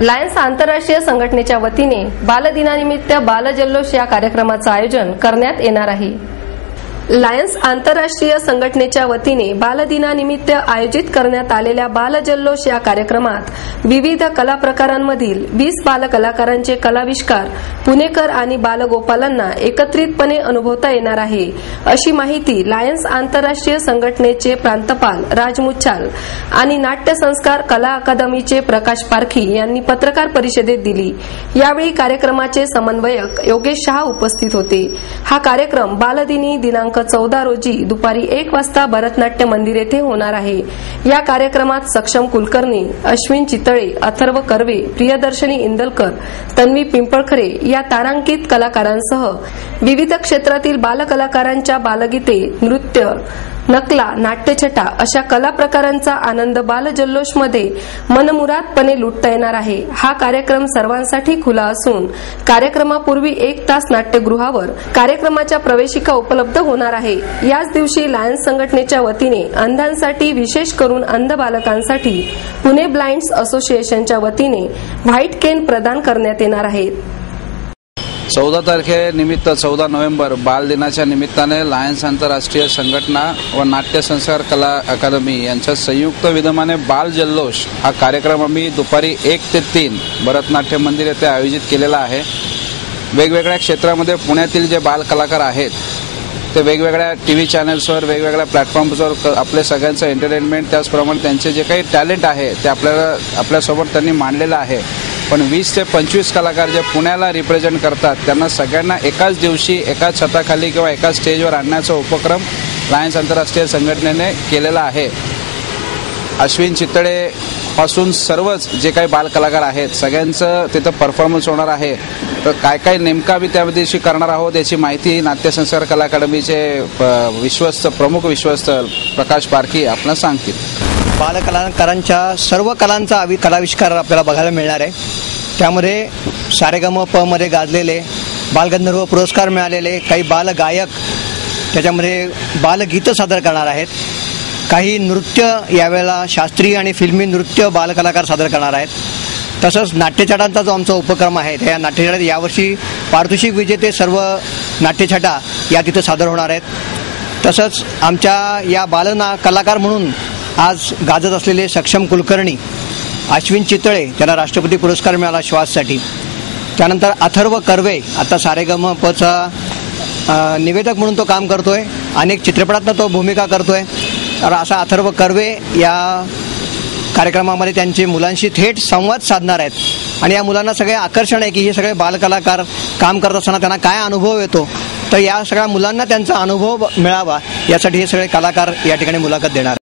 Lions आंतरराष्ट्रीय संघटनेच्या वतीने बालदिनानिमित्त बालजल्लोष या कार्यक्रमाचे आयोजन करण्यात येणार आहे। लायन्स आंतरराष्ट्रीय संघटनेच्या वतीने बालदिनानिमित्त आयोजित करण्यात आलेल्या बालजल्लोष या कार्यक्रमात विविध कला प्रकारांमधील 20 बालकलाकारांचे कलाविष्कार पुणेकर आणि बालगोपालांना एकत्रितपणे अनुभवता येणार आहे, अशी माहिती लायन्स आंतरराष्ट्रीय संघटनेचे प्रांतपाल राज मुच्छाल आणि नाट्य संस्कार कला अकादमीचे प्रकाश पारखी यांनी पत्रकार परिषदेत दिली। यावेळी कार्यक्रमाचे समन्वयक योगेश शहा उपस्थित होते। हा कार्यक्रम बालदिनी दिनांक 14 रोजी दुपारी 1 वाजता भरतनाट्य मंदिर येथे होणार आहे। या कार्यक्रमात सक्षम कुलकर्णी, अश्विन चितळे, अथर्व कर्वे, प्रियदर्शनी इंदलकर, तन्वी पिंपळखरे या तारांकित कलाकारांसह विविध क्षेत्रातील बालकलाकारांच्या बालगीते, नृत्य, नकला, नाट्यछटा अशा कला प्रकारांचा आनंद बालजल्लोषमध्ये मनमुरादपणे लुटता येणार आहे। हा कार्यक्रम सर्वांसाठी खुला असून कार्यक्रमापूर्वी 1 तास नाट्यगृहावर कार्यक्रमाच्या प्रवेशिका उपलब्ध होणार आहे। याच दिवशी लायन्स संघटनेच्या वतीने अंधांसाठी, विशेष करून अंध बालकांसाठी पुणे ब्लाइंड्स असोसिएशनच्या वतीने व्हाईट केन प्रदान करण्यात येणार आहेत। 14 तारखेनिमित्त 14 नोव्हेंबर बाल दिनाच्या निमित्ताने लायन्स आंतरराष्ट्रीय संघटना व नाट्य संस्कार कला अकादमी यांच्या संयुक्त विद्यमाने बाल जल्लोष हा कार्यक्रम आम्ही दुपारी 1 ते 3 भरतनाट्य मंदिर येथे आयोजित केलेला आहे। वेगवेगळ्या क्षेत्रामध्ये पुण्यातील जे बाल कलाकार आहेत ते वेगवेगळ्या टीव्ही चॅनल्सवर, वेगवेगळ्या प्लॅटफॉर्म्सवर आपले सगळ्यांचं एंटरटेनमेंट, त्याचप्रमाणे त्यांचे जे काही टॅलेंट आहे ते आपल्यासोबत त्यांनी मांडलेलं आहे। पण 20 ते 25 कलाकार जे पुण्याला रिप्रेझेंट करतात त्यांना सगळ्यांना एकाच दिवशी एकाच छताखाली किंवा एकाच स्टेजवर आणण्याचा उपक्रम लायन्स आंतरराष्ट्रीय संघटनेने केलेला आहे। अश्विन चितळे पासून सर्वच जे काही बाल कलाकार आहेत सगळ्यांचं तिथं परफॉर्मन्स होणार आहे। तर काय काय नेमका आम्ही त्या दिवशी करणार आहोत याची माहिती नाट्य संस्कार कला अकादमीचे प्रमुख विश्वस्त प्रकाश पारखी आपल्याला सांगतील। बालकलाकारांच्या सर्व कलांचा कलाविष्कार आपल्याला बघायला मिळणार आहे। त्यामध्ये सारेगम प मध्ये गाजलेले, बालगंधर्व पुरस्कार मिळालेले काही बालगायक, त्याच्यामध्ये बालगीतं सादर करणार आहेत। काही नृत्य यावेळेला शास्त्रीय आणि फिल्मी नृत्य बालकलाकार सादर करणार आहेत। तसंच नाट्यछटांचा जो आमचा उपक्रम आहे त्या नाट्यछटात यावर्षी पारितोषिक विजेते सर्व नाट्यछटा या तिथं सादर होणार आहेत। तसंच आमच्या या कलाकार म्हणून आज गाजत असलेले सक्षम कुलकर्णी, अश्विन चितळे त्यांना राष्ट्रपती पुरस्कार मिळाला श्वाससाठी। त्यानंतर अथर्व कर्वे आता सारेगम पचा निवेदक म्हणून तो काम करतोय, अनेक चित्रपटांत तो भूमिका करतोय। तर असा अथर्व कर्वे या कार्यक्रमामध्ये त्यांचे मुलांशी थेट संवाद साधणार आहेत आणि या मुलांना सगळे आकर्षण आहे की हे सगळे बालकलाकार काम करत असताना त्यांना काय अनुभव येतो, तर या सगळ्या मुलांना त्यांचा अनुभव मिळावा यासाठी हे सगळे कलाकार या ठिकाणी मुलाखत देणार।